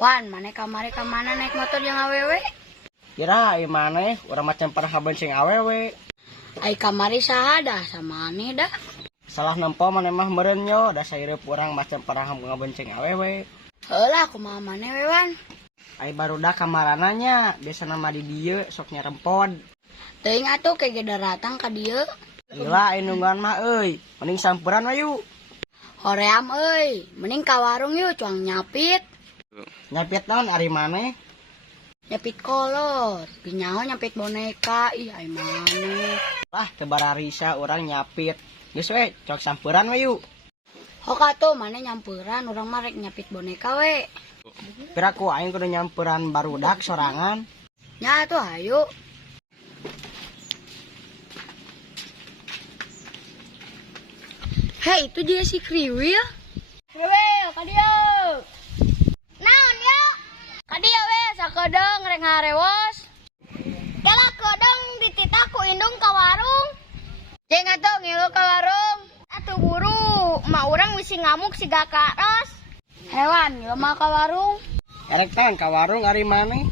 Wan, mana kamari kemana naik motor yang awewe? Kira ai maneh urang macam pernah habencing awewe. Ai kamari sahadah sama ane dah. Salah nempo maneh mah meureun nyo da saireup urang macam pernah ngabencing awewe. Heulah kumaha maneh we Wan. Ai barudak kamarana nya, biasana mah di dieu sok nyarempod. Teuing atuh ke geda datang ka dieu. Gila ai nungguan mah euy, mending sampuran we yuk. Hoream euy, mending ka warung yuk cuang nyapit. Nyapit naon ari maneh? Nyapit kolor, pinyaho nyapit boneka, ih ai maneh. Lah teu bararisa urang nyapit. Geus we, cok sampuran we yuk. Hok atuh maneh nyampuran urang mah rek nyapit boneka we. Kira ku aing kudu nyampuran barudak sorangan. Nya atuh hayu. Hei, itu dia si Kriwil. Kriwil, ka dieu. Naon ya? Ka dieu we sakedeung rek ngarewos. Kela kedeung dititah ku indung ka warung. Jeung atuh ngilu ka warung. Atuh buru, mak urang misi ngamuk siga karos. Hewan, ngilu mah ka warung. Erek tang ka warung ari maneh.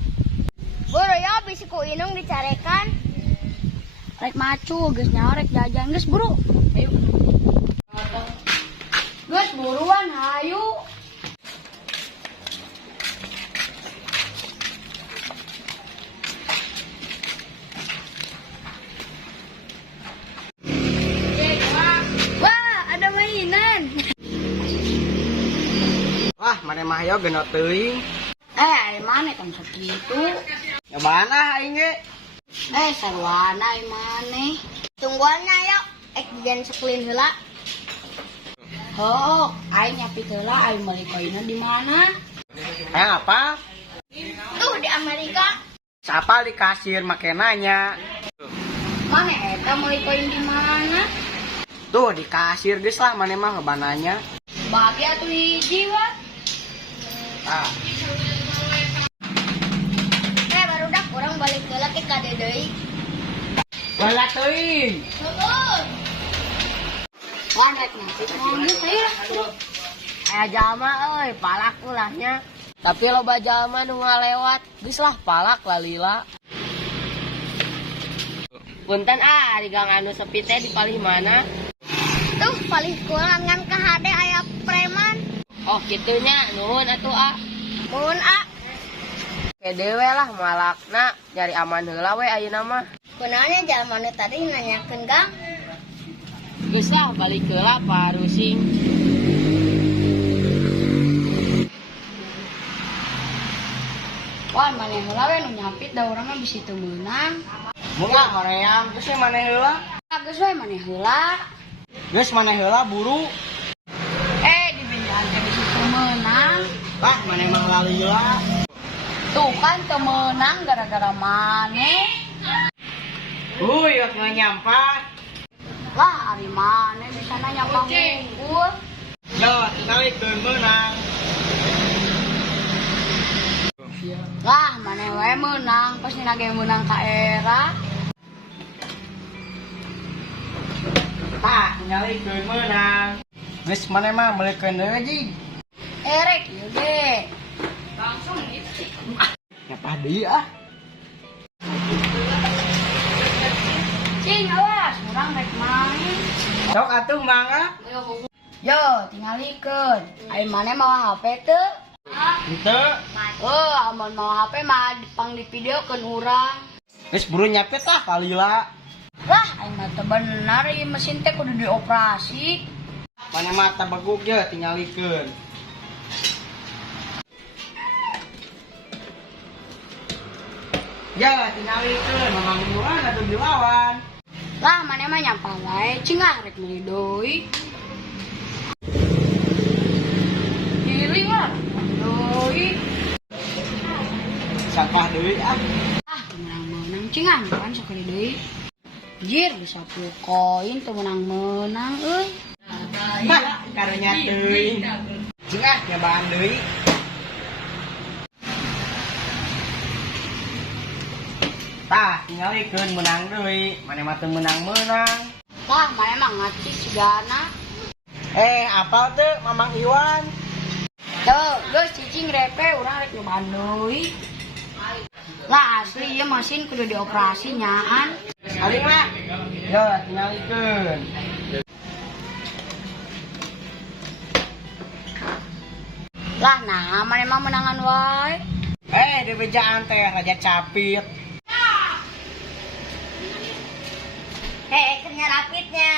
Buru ya bisi ku indung dicarekan. Rek macu, geus nyawa rek jajan, geus buru. Ayo. Geus buruan hayu. Wah, ada mainan. Wah, maneh mah yo genot teuing. Ai mana kan sakitu? Nyobaan aing ge. Sarwana ai maneh. Tungguan na yo, ek digen sekelin heula. Oh, ai nyapit heula ai meuli koinna di mana? Apa? Tuh di Amerika. Siapa di kasir make nanya? Mana eta meuli koin di mana? Tuh di kasir geus lah maneh mah ngebananya. Bagi atuh hiji wa. Ah, Barudak urang balik heula ke kade deui. bala teuing. Heuh. Wan rek nyapit mobil saya. Aya jalma euy, palak ulahnya. Tapi loba jalma nu ngalewat, geus lah palak lalila. Punten ari gang anu sepi teh di palih mana? Tuh paling kurangan ka hade aya preman. Oh kitunya, nuhun atuh ah. Mun a Kedewe lah malakna, nyari aman heula we ayeuna mah. kunanya jalma nu tadi nanyakeun Gang. Geus lah balik heula parusing. Wan maneh heula we nu nyapit da urang mah bisi teu meunang. Munga hoream, geus we maneh heula. Geus we maneh heula. Geus maneh heula buru. Di benjaan teh bisi teu meunang. Lah maneh mah lalila. Tuh kan teu meunang gara-gara maneh. Yok nyampat. Lah ari maneh bisa nyampang unggul. Yo, tinggali keun meunang. Lah maneh we meunang, pasti nage meunang ka era. Tah, tinggali keun meunang. Geus maneh mah meulikeun deui ji. Erek ieu ge. Ngapah deui ah. Cing awas, urang rek main. Sok atuh mangga. Yo, tingalikeun. Ai maneh mawa HP teu? Henteu. Amun mawa HP mah dipang dipideukeun urang. Geus buru nyapit tah kalila. Lah, ai mah teu bener ieu mesin teh kudu dioperasi. Maneh mah tabeguk ye tingalikeun. Ya, tingalikeun mamang murah atuh dilawan. Lah, maneh mah nyampang wae, cingah rek meuli deui. Giling lah, deui. Sampah deui ah. Menang-menang cingah kan sakali deui. Jir bisa 10 koin teu menang-menang euy. Bah, karunya teuing. Cingah nyobaan deui. Tah, tingalikeun menang deui. Maneh mah teu menang-menang. Lah, maneh mah ngaci sigana. Apal teu Mamang Iwan? Tuh, guys, cicing repe urang rek nyobaan deui. Lah asli ya mesin kudu dioperasi nyaan. Aling lah. Yo, tinggalikeun. Lah nah, mana emang menangan wae. Di bejaan teh raja capit. Kernya rapitnya.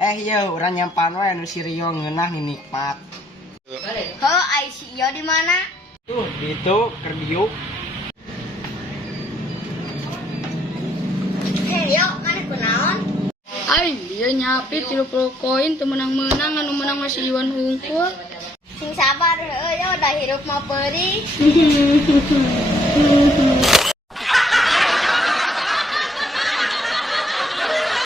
Iya, urang nyampan wae nu si Rio ngeunah nih nikmat. Ai si Iyo di mana? Tuh, itu kerdiuk. Rio, mana kunaon? Ay, dia nyapit 30 koin teu menang-menang anu menang masih Iwan Hungkul. Sing sabar heuh, udah hirup mah peurih.